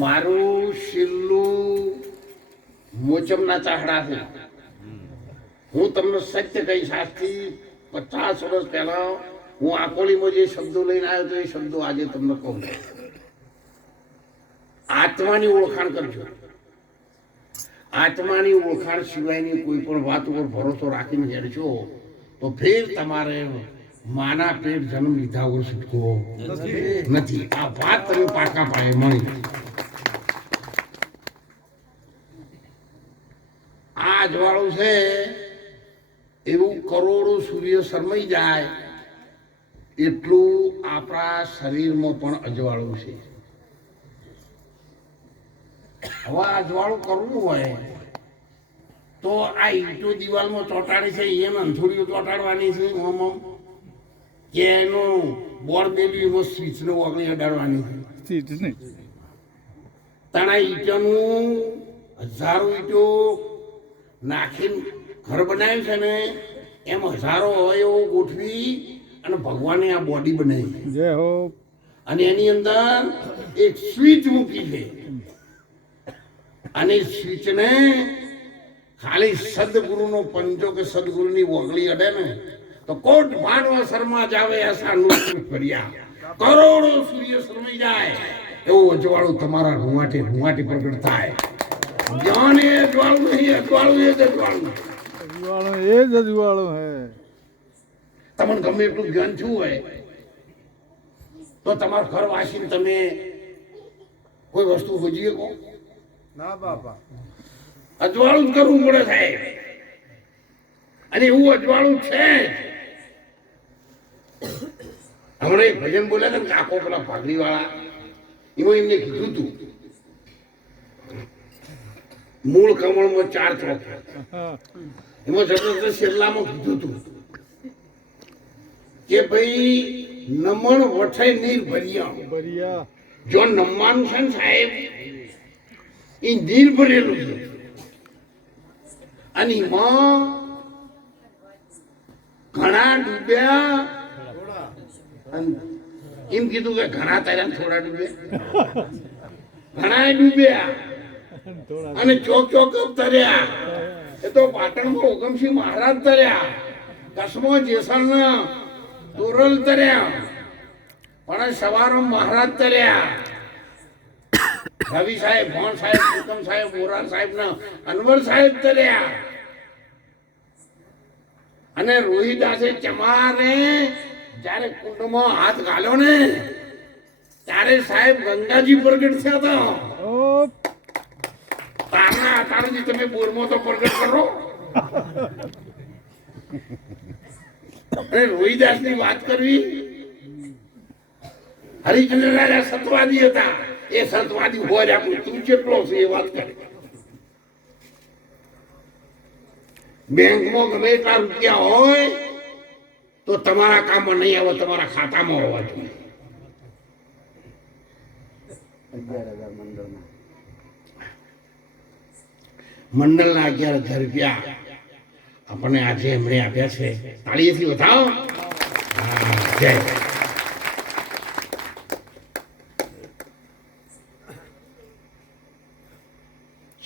મારું છેલ્લું મોચમના ચાહડા છે. હું તમને સત્ય કહીશ, આજથી 50 વર્ષ પહેલા હું આકોલીમાં જે શબ્દો લઈને આવ્યો તો એ શબ્દો આજે તમને કહું. આત્માની ઓળખાણ કરજો. આત્માની ઓળખાણ સિવાયની કોઈ પણ વાત ઉપર ભરોસો રાખીને હેડશો તો ફેર તમારે માના પેટ જન્મ લીધા વગર છૂટકો નથી. આ વાત તમે પાકા પાયે મળી. આ અજવાળું છે એવું કરોડો સૂર્ય શરમાઈ જાય એટલું આપણા શરીરમાં પણ અજવાળું છે. હવે અજવાળું કરવું હોય તો આ ઈંટો દિવાલમાં ચોંટાડી છે એમ અંથોડીઓ ચોંટાડવાની છે કે એનું બોર્ડ મેળવી એમાં સ્વિચનો ઓગળી અડાડવાની છે. તાણા ઈંટોનું હજારો ઈંટો નાખીને ઘર બનાવ્યું છે ને એમ હજારો અવયવો ગોઠવી અને ભગવાને આ બોડી બનાવી અને એની અંદર એક સ્વિચ મૂકી છે. અને સ્વિચને ખાલી સદગુરુનો પંજો કે સદગુરુની ઓગળી અડે ને તો કોટ ભાનવા શર્મા જાવે એસા નૂર ફર્યા કરોડો સૂર્ય શરમાઈ જાય એવું અજવાળું તમારા રૂવાટી પ્રગટ થાય. જ્ઞાન એ અજવાળું નહીં, અજવાળું એ જ અજવાળું. એ જ અજવાળું હે. તમને ગમે એટલું જ્ઞાન થયું હોય તો તમારું ઘર વાસીને તમે કોઈ વસ્તુ ખોજી શકો ના બાપા. અજવાળું જ કરવું પડે સાહેબ. અને એવું અજવાળું છે. હમણાં એક ભજન બોલ્યા હતા ને કાકો પેલા ભાગરી વાળા એમાં એમને કીધું તું મૂળ કમળમાં 4 ચોક એમાં જબરદસ્ત શેરલામાં કીધું તું કે ભાઈ નમણ વઠાઈ નીર ભર્યા. જો નમવાનું છે ને સાહેબ એ નીર ભરેલું છે અને એમાં ઘણા ડૂબ્યા. એમ કીધું કે ઘણા તર્યા થોડા ડૂબ્યા, ઘણા ડૂબ્યા અને ચોક તર્યા. એ તો પાટણમાં હુકમસિંહ મહારાજ તર્યા, કસમો જેસલના તોરલ તર્યા, પણ સવારો મહારાજ તર્યા. રવિ સાહેબ, ભોણ સાહેબ, હુકમ સાહેબ, મોરાર સાહેબ ના અનવર સાહેબ તર્યા. અને રોહિદાસે ચમારે જયારે કુંડમાં હાથ ગાલ્યો ને ત્યારે સાહેબ ગંગાજી પ્રગટ થયા હતા. તારના અતારજી તમે બોરમાં તો પ્રગટ કરો. અને રોહિદાસ ની વાત કરવી, હરિચંદ્ર રાજા સતવાદી હતા. એ સતવાદી હોય આપણું તું કેટલો છે એ વાત કરે. બેંકમાં ગમે એટલા રૂપિયા હોય તો તમારા કામમાં નહીં આવે, તમારા ખાતામાં હોવા જોઈએ. મંડળના 11,000 રૂપિયા આપણને આજે એમણે આપ્યા છે. તાળીથી વધાવો. જય.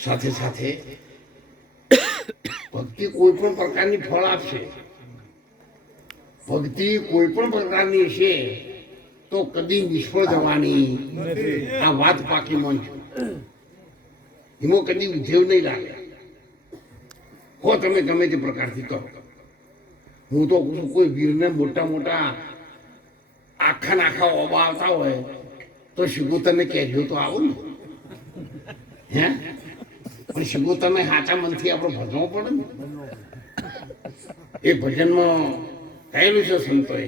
સાથે સાથે ભક્તિ કોઈ પણ પ્રકારની ફળ આપશે. ભક્તિ કોઈ પણ પ્રકારની છે તો કદી નિષ્ફળ જવાની આ વાત પાકી મન છું. એમાં કદી ઉધેવ નહીં લાગે. હો તમે ગમે તે પ્રકારથી કરો. હું તો કહું છું કોઈ વીરને મોટા આખા ઓબા આવતા હોય તો શિગોતરને કહેજો તો આવો ને. હે પણ શિગોતરને સાચા મનથી આપણે ભજવું પડે ને. એ ભજનમાં કહેલું છે સંતોએ.